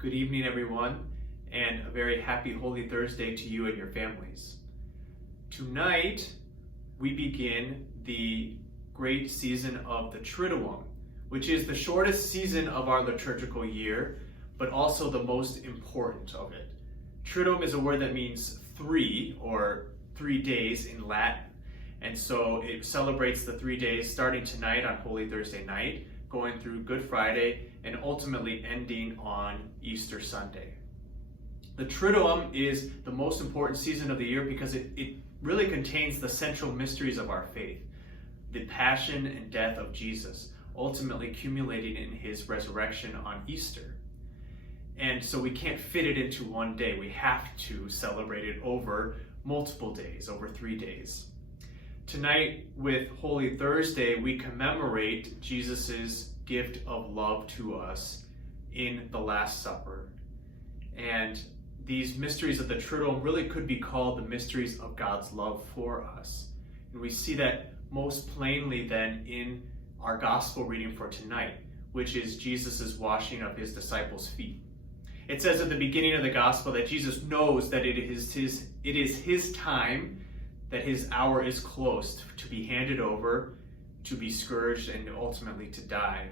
Good evening, everyone, and a very happy Holy Thursday to you and your families. Tonight, we begin the great season of the Triduum, which is the shortest season of our liturgical year, but also the most important of it. Triduum is a word that means three, or 3 days in Latin. And so it celebrates the 3 days starting tonight on Holy Thursday night, going through Good Friday, and ultimately ending on Easter Sunday. The Triduum is the most important season of the year because it really contains the central mysteries of our faith. The passion and death of Jesus, ultimately culminating in his resurrection on Easter. And so we can't fit it into one day. We have to celebrate it over multiple days, over 3 days. Tonight, with Holy Thursday, we commemorate Jesus's gift of love to us in the Last Supper. And these mysteries of the Triduum really could be called the mysteries of God's love for us. And we see that most plainly then in our gospel reading for tonight, which is Jesus' washing of his disciples' feet. It says at the beginning of the gospel that Jesus knows that it is his time, that his hour is close to be handed over, to be scourged, and ultimately to die.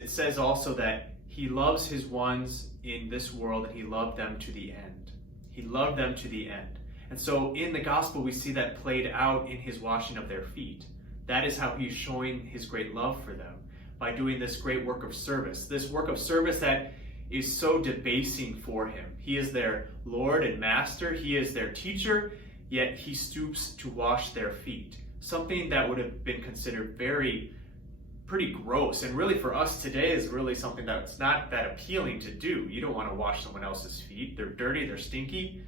It says also that he loves his ones in this world, and he loved them to the end. He loved them to the end. And so in the gospel, we see that played out in his washing of their feet. That is how he's showing his great love for them, by doing this great work of service. This work of service that is so debasing for him. He is their Lord and Master. He is their teacher, yet he stoops to wash their feet. Something that would have been considered pretty gross, and really for us today is really something that's not that appealing to do. You don't want to wash someone else's feet. They're dirty, they're stinky,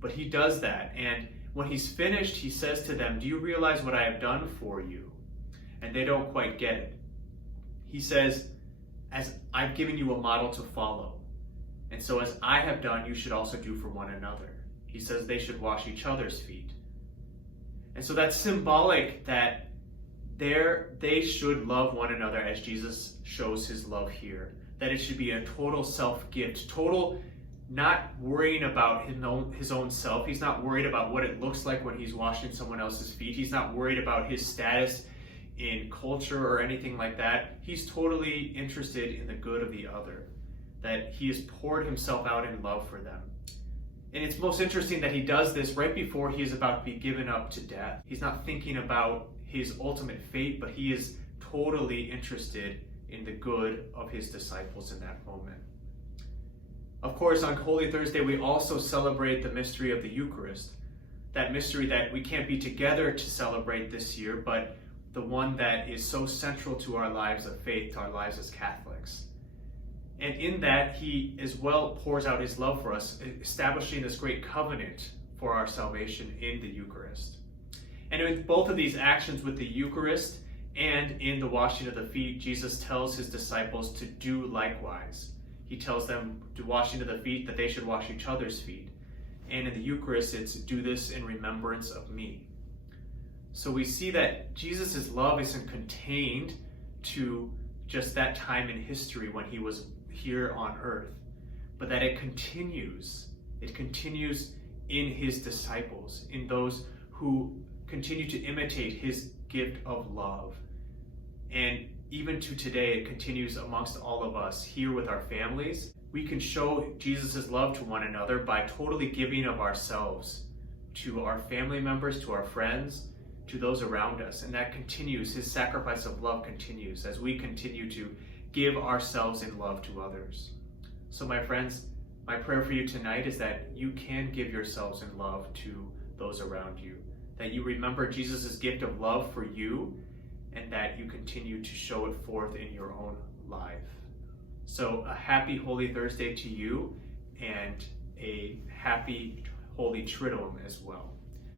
but he does that. And when he's finished, he says to them, "Do you realize what I have done for you?" And they don't quite get it. He says, "As I've given you a model to follow, and so as I have done, you should also do for one another." He says they should wash each other's feet. And so that's symbolic that they should love one another as Jesus shows his love here. That it should be a total self-gift, total not worrying about his own self. He's not worried about what it looks like when he's washing someone else's feet. He's not worried about his status in culture or anything like that. He's totally interested in the good of the other, that he has poured himself out in love for them. And it's most interesting that he does this right before he is about to be given up to death. He's not thinking about his ultimate fate, but he is totally interested in the good of his disciples in that moment. Of course, on Holy Thursday, we also celebrate the mystery of the Eucharist. That mystery that we can't be together to celebrate this year, but the one that is so central to our lives of faith, to our lives as Catholics. And in that, he as well pours out his love for us, establishing this great covenant for our salvation in the Eucharist. And in both of these actions with the Eucharist and in the washing of the feet, Jesus tells his disciples to do likewise. He tells them to washing of the feet, that they should wash each other's feet. And in the Eucharist, it's do this in remembrance of me. So we see that Jesus' love isn't contained to just that time in history when he was here on earth, but that it continues. It continues in his disciples, in those who continue to imitate his gift of love. And even to today, it continues amongst all of us here with our families. We can show Jesus' love to one another by totally giving of ourselves to our family members, to our friends, to those around us. And that continues, his sacrifice of love continues as we continue to give ourselves in love to others. So my friends, my prayer for you tonight is that you can give yourselves in love to those around you, that you remember Jesus' gift of love for you, and that you continue to show it forth in your own life. So a happy Holy Thursday to you, and a happy Holy Triduum as well.